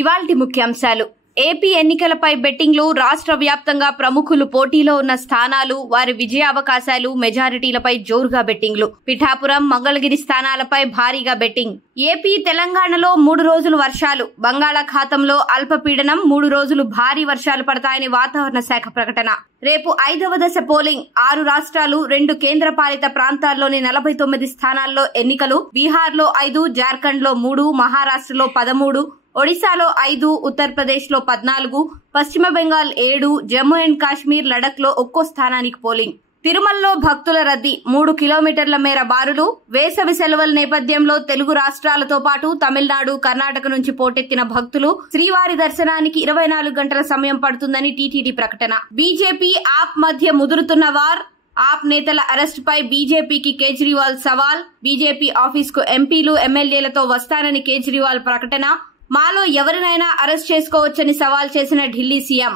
ఇవాల్టి ముఖ్యాంశాలు. ఏపీ ఎన్నికలపై బెట్టింగ్లు. రాష్ట్ర వ్యాప్తంగా ప్రముఖులు పోటీలో ఉన్న స్థానాలు, వారి విజయావకాశాలు, మెజారిటీలపై జోరుగా బెట్టింగ్లు. పిఠాపురం, మంగళగిరి స్థానాలపై భారీగా బెట్టింగ్. ఏపీ, తెలంగాణలో 3 రోజులు వర్షాలు. బంగాళాఖాతంలో అల్పపీడనం. 3 రోజులు భారీ వర్షాలు పడతాయని వాతావరణ శాఖ ప్రకటన. రేపు 5వ దశ పోలింగ్. 6 రాష్ట్రాలు, 2 కేంద్రపాలిత ప్రాంతాల్లోని 49 స్థానాల్లో ఎన్నికలు. బీహార్లో 5, జార్ఖండ్లో 3, మహారాష్ట్రలో 13, ఒడిశాలో 5, ఉత్తరప్రదేశ్లో 14, పశ్చిమ బెంగాల్ 7, జమ్మూ అండ్ కాశ్మీర్, లడఖ్లో ఒక్కో స్థానానికి పోలింగ్. తిరుమలలో భక్తుల రద్దీ. 3 కిలోమీటర్ల మేర బారులు. వేసవి సెలవుల నేపథ్యంలో తెలుగు రాష్ట్రాలతో పాటు తమిళనాడు, కర్ణాటక నుంచి పోటెత్తిన భక్తులు. శ్రీవారి దర్శనానికి 24 గంటల సమయం పడుతుందని టీటీడీ ప్రకటన. బీజేపీ, ఆప్ మధ్య ముదురుతున్న వార్. ఆప్ నేతల అరెస్టుపై బీజేపీకి కేజ్రీవాల్ సవాల్. బీజేపీ ఆఫీసుకు ఎంపీలు, ఎమ్మెల్యేలతో వస్తానని కేజ్రీవాల్ ప్రకటన. మాలో ఎవరినైనా అరెస్ట్ చేసుకోవచ్చని సవాల్ చేసిన ఢిల్లీ సీఎం.